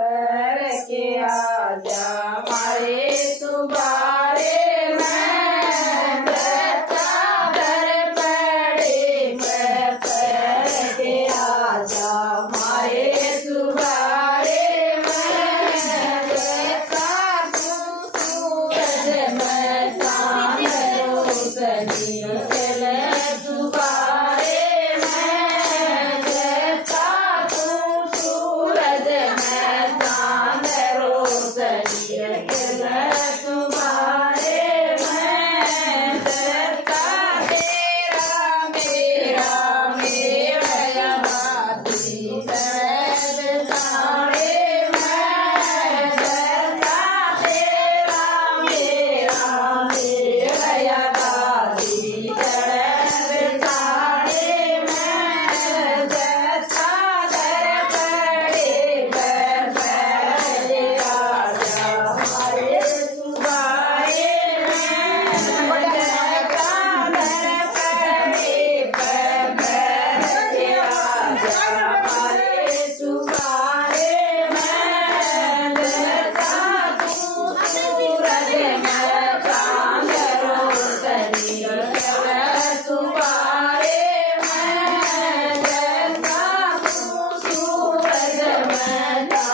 पर के आजा मारे सुबारे मैं चादर पड़े मैं पर के आजा मारे सुबारे मैं सूरज मैं चांद रोशनी चल सुबारे सूरज मैं चांद रोशनी चल तुम्हारे मैं दरता तेरा मेरा मेरा बाती दरतारे मैं दरता तेरा मेरा मेरा बाती दरतारे मैं दरता दर पड़े बरबरे आजा हमारे सुबारे मैं दरता दर पड़े बरबरे आजा हमारे सुबारे मैं दरता सूरज मैं चांद रोशनी चल सुबारे मैं दरता सूरज मैं